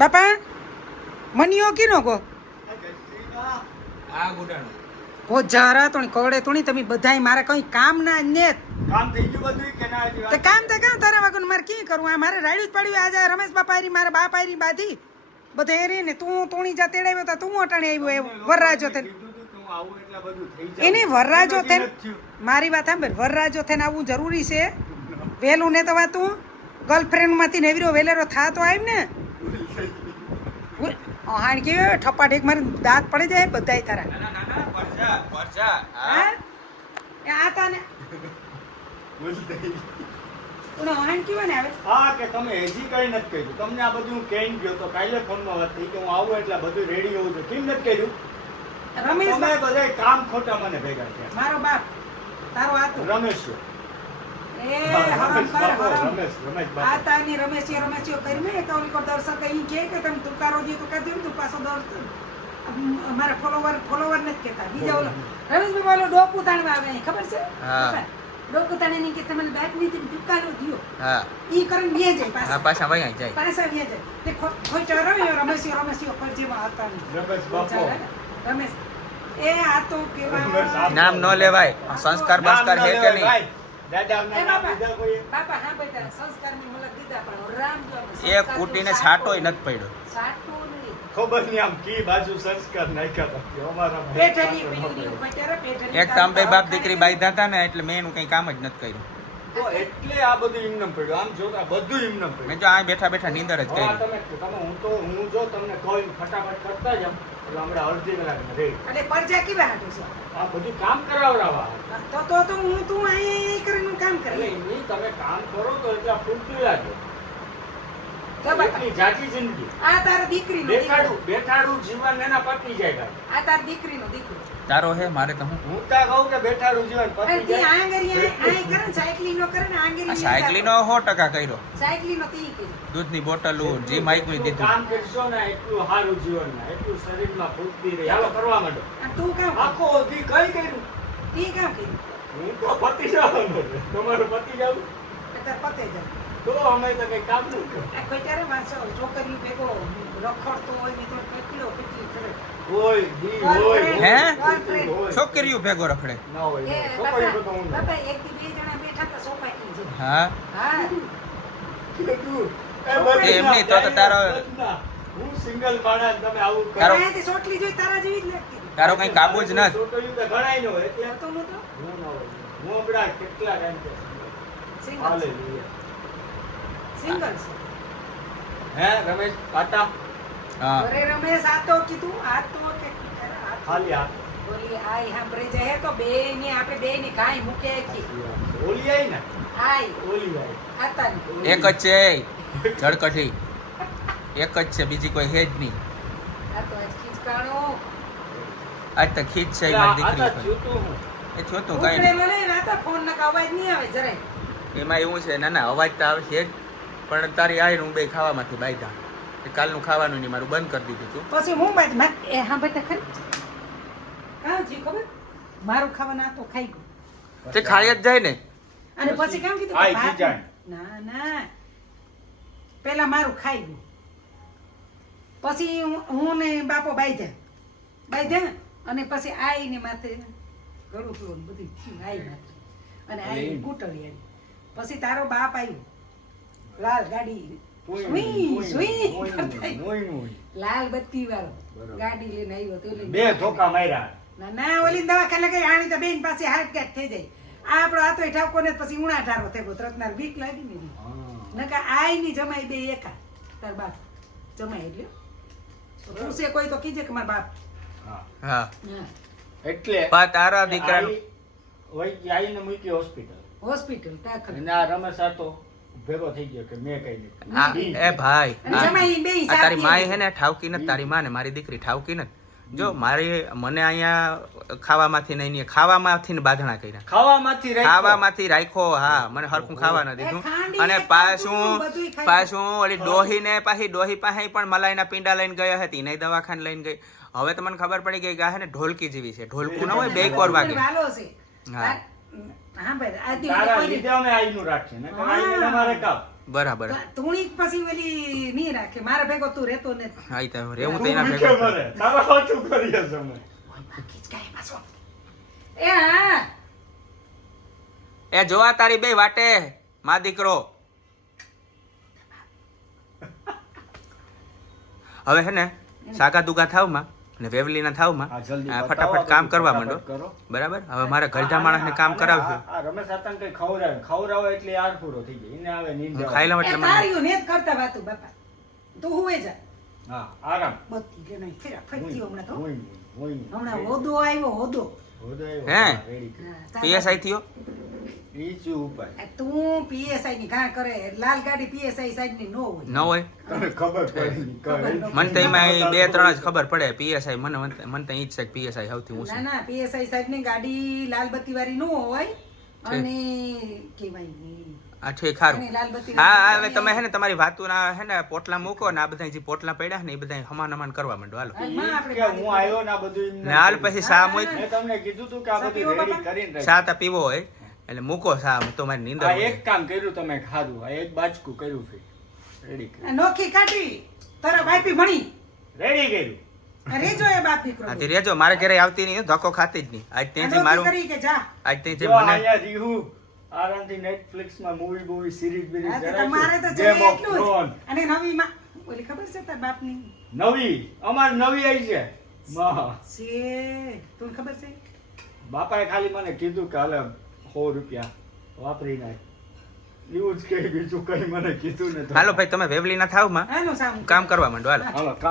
બાપા મનીઓ કીનો કો ઓ જારા તોણી કોડે તોણી તમે બધાય મારે કઈ કામ ના ને કામ થઈ ગયું બધું કે ના તે કામ તો કામ તારા વાગન મારે કી કરું? આ મારે રાડ્યું જ પડ્યું આજે રમેશ બાપા આરી મારા બાપ આરી બાધી. બધે એરી ને તું તુણી જા તેડાવ્યો તો તું અટાણે આવ્યો એવો વરરાજો તે કીધું તું કે હું આવું એટલે બધું થઈ જાય. એને વરરાજો એમ થે નથી થયું. મારી વાત સાંભળ વરરાજો થઈને આવવું જરૂરી છે. વહેલું ને તો વા તું ગર્લફ્રેન્ડમાંથી નેવરો વેલેરો થા તો આવ્યું ને હાણ કે ઠપ્પા મારે મારી દાંત પડી જાય બધાય તારા. ના ના ના પરજા પરજા હા. એ આ તાને. હાણ કેવા ને હવે. હા કે તમે હજી કઈ નથી કર્યું. તમને આ બધું હું કહીને ગયો તો કાલે ફોનમાં વાત થઈ કે હું આવું એટલે બધું રેડી હોવું છું. કેમ નથી કર્યું? રમેશ તમે બધા કામ ખોટા મને ભેગા થયા. મારો બાપ તારો આતો. રમેશ છે. એ હા, હરામ રમેશ કર બાપુ, હરામ રમેશ રમેશ આ બાપુ. તાની રમેશી રમેશીઓ કરીને તો ઓલી કો દર્શક ઈ કહે કે તમે તુકારો દે તો કહી દઉં તું પાછો દર્શક મારા ફોલોવર ફોલોવર નથી કહેતા. બીજા ઓલો રમેશભાઈ બોલો ડોકુ તાણવા આવે ખબર છે? હા. ખબર? કે તમે બેટની તમે તુકારો દ્યો હા. ઈ કરીને વ્યા જાય પાછા. પાછા વહી જાય. પાછા વ્યા જાય. તે પર હતા રમેશ બાપુ. રમેશ. એ આ તો કેવા નામ ન લેવાય. સંસ્કાર બસ્કાર હે કે નહીં? ભાઈ. દાદાના એ નામ બાપા. લીધા કોઈએ? બાપા હા બેટા સંસ્કારની મલક દીધા પણ રામ જો આપણે એ સંસ્કાર કૂટીને છાંટોય નથી પડ્યો ખબર નહીં આમ કી બાજુ સંસ્કાર નાખ્યા હતા. એક એક બાપ દીકરી બાંધ્યા હતા ને એટલે મેં એનું કંઈ કામ જ નથી કર્યું તો એટલે આ બધું એમનેમ પડ્યું આમ જોતા બધું ઇમનમ પડ્યું મેં જો આ બેઠા બેઠા નીંદર જ કરી તમે તમે હું તો હું જો તમને કહું ફટાફટ કરતા જાવ એટલે હમણાં અડધી કલાકમાં રેડી અને પરજા કેવા હાટું છે આ બધું કામ કરાવડાવવા તો તો તો હું તું અહીં તમે કામ કરો તો એટલા જિંદગી. આ તારા દીકરીનો દીકરો. બેઠાડું બેઠાડું જીવન એના પતી જાય ભાઈ. આ તાર દીકરીનો દીકરો. તારો હે મારે તો કહું કે બેઠાડું જીવન ને ને સાયકલીનો સો ટકા કર્યો. દૂધની બોટલું જે માઇકું એટલું દીધું. કામ કરશો ને એટલું સારું જીવન એટલું શરીરમાં માં રહે. હાલો કરવા માંડો. તું કામ આખો કઈ કર્યું? કામ કર્યું. હું તો પતિ જવાનું તમારો પતિ જવું એટલે તાર પતે જાય તો અમે તો કઈ કામ કોઈ ત્યારે માણસો છોકરી ભેગો રખડતો હોય ને તો કેટલો કેટલી ચડે કોઈ દી હોય. હે? છોકરીઓ ભેગો રખડે. ના હોય છોકરીઓ તો હું બાપા એક દી બે જણા બેઠા હતા સોપાટીની જેમ. હા? હા. કીધું, એ એ બધી એમની તો તો તારો- હું સિંગલ માણસ તમે આવું કરો. સોટલી જોઈ તારા જેવી જ લાગતી. તારો કઈ કાબુ જ નથી? હું રમેશ પાટા હા. અરે રમેશ આ તો કીધું આ તો કે આ તો બોલી આઈ સાંભળી જાય તો બે ની આપણે બે ની કાઈ મૂકે. ઓલી આઈ ને? આઈ ઓલી આઈ. આતા એક જ છે જડકઠી એક જ છે બીજી કોઈ હે જ નહીં. આ તો આજ ખીચકાણો. આજ તો ખીચ છે મારી દીકરી હું. એ જોતું કઈ ઉકળેલો નહીં, આ તો ફોન નકા અવાજ નહીં આવે જરાય. એમાં એવું છે ના ના અવાજ તો આવશે જ. પણ તારી આઈને હું બે ખાવામાંથી બાયધા એ કાલનું ખાવાનું નહીં મારું બંધ કરી દીધું તું. પછી હું માં એ સાંભળ તો ખરી. ખબર? મારું ખાવાનું આ તો ખાઈ ગયું. તે ખાઈ જ જાય ને. અને પછી કેમ કીધું ના ના. પેલા મારું ખાઈ ગયું. પછી હું- હું ને બાપો બાંધ્યા. બાંધ્યા? અને પછી આઈને માથે ઘણું ને બધું થયું આઈ માથે. અને આઈ. કૂટળી આવી. પછી તારો બાપ આવ્યો. લાલ ગાડી. લાલ બત્તી વાળો. ગાડી લઈને આવ્યો તો બે ધોકા માર્યા. ના ના ઓલી દવાખાને ગઈ આણી તો બેન પાસે હાર્ટ એટેક થઈ જાય. આ આપણો આ તો ઠાકો ને પછી ઉણા ઠારો થયો રત્નાર બીક લાગી ને. નકા આઈ ની જમાઈ બે એકા તાર બાપ. જમાઈ એટલે. પૂછે કોઈ તો કીજે કે મારા બાપ હા. હા. હા એટલે પણ તારા દીકરા આઈ- વઈ મૂકી હોસ્પિટલ. હોસ્પિટલ દાખલ અને આ રમેશ હતો ભેગો થઈ ગયો કે મેં કઈ નહીં એ ભાઈ તારી માય હે ને ઠાવકી નથી તારી માં ને મારી દીકરી ઠાવકી નથી. જો મારી મને અહીંયા ખાવામાંથી નહીં ને ખાવામાંથી ને બાધણા કર્યા. ખાવામાંથી રાખ્યો. ખાવામાંથી રાખો હા મને હરખું ખાવા ન દીધું. અને પાછું પાછું ઓલી ડોહી ને પાછી ડોહી પાસે પણ મલાઈના પીંડા લઈને ગઈ હતી નહીં દવાખાને લઈને ગઈ. હવે તો મને ખબર પડી ગઈ કે આ હે ને ઢોલકી જેવી છે. ઢોલકું ના હોય બે કોર વાગે. હા. હા. ભાઈ આઈનું રાખીએ ને અમારે બરાબર. તુણી પછી ઓલી નહીં રાખે. મારા ભેગો તું રહેતો ને. હા ઈ તો રહેવું તો તું એના મીઠે ભેગું મરે. તારા સાચું કરીએ છે અમે. એ હા. એ જોવા તારી બે વાટે મા દીકરો. હવે હે ને સાગા દુગા થાવમાં ને વેવલીના થાવમાં ફટાફટ કામ કરવા માંડો. બરાબર? હવે મારે ગરજા માણસને કામ અને કરાવશું આ- આ રમેશ આતંક કઈ ખવડાવે? ખવડાવે એટલે યાર પૂરો થઈ જાય. એને આવે નીંદ હું ખાઈ લઉં એટલે મને. તારીઓ ને જ કરતા વાતું બાપા. તું હુએ જા. હા આરામ. બધી કે નહીં ફેરા ફરતી હમણાં તો. હોય હોય નહીં. હમણાં હોદો આવ્યો હોદો. હોદો આવ્યો. હે? પીએસઆઈ થયો? ઈ ઉપાય. આ તું પીએસઆઈ ની ઘા કરે લાલ ગાડી પીએસઆઈ સાઈડની નો હોય. નો હોય? તને ખબર પડે મને તો એમાં બે ત્રણ જ ખબર પડે. પીએસઆઈ મને મને તો ઈ જ છે પીએસઆઈ સૌથી ના ના પીએસઆઈ સાઈડની ગાડી લાલ બત્તી વાળી નો હોય. અને કેવાય આ ઠીક હા હવે તમે હે ને તમારી વાતુના હે ને પોટલા મૂકો ને આ બધા જે પોટલા પડ્યા ને એ બધા હમાન હમાન કરવા માંડો. હાલો. હા, આવ્યો ને આ બધું ને હાલ પછી સા મૂક. સાતા તમને કીધું તું કે આ બધું પીવો કરીને સા પીવો હોય. એટલે મૂકો સા તો મારી નીંદર આ એક કામ કર્યું તમે ખાધું આ એક બાચકું કર્યું છે. રેડી કર્યું. નોખી કાઢી. તારા બાપી મણી રેડી કર્યું. રેજો એ બાપ દીકરો હા રેજો મારે ઘરે આવતી નહીં ધક્કો ખાતી જ નહીં. આજ ત્યાંથી મારું કરી કે જા. આજ ત્યાંથી મને અહીંયા રીહુ આરામથી નેટફ્લિક્સમાં મૂવી મૂવી સિરીઝ બીરીઝ તો તમારે તો જોઈએ એટલું જ. અને નવી માં ઓલી ખબર છે તાર બાપની? નવી. અમાર નવી આવી છે. છે. તું ખબર છે? બાપાએ ખાલી મને કીધું કે હાલે સો રૂપિયા. વાપરી નાખ. એવું જ કે બીજું કઈ મને કીધું ને હાલો ભાઈ તમે વેવલીના થાવમાં થાવમાં. કામ કરવા માંડો હાલો. હાલો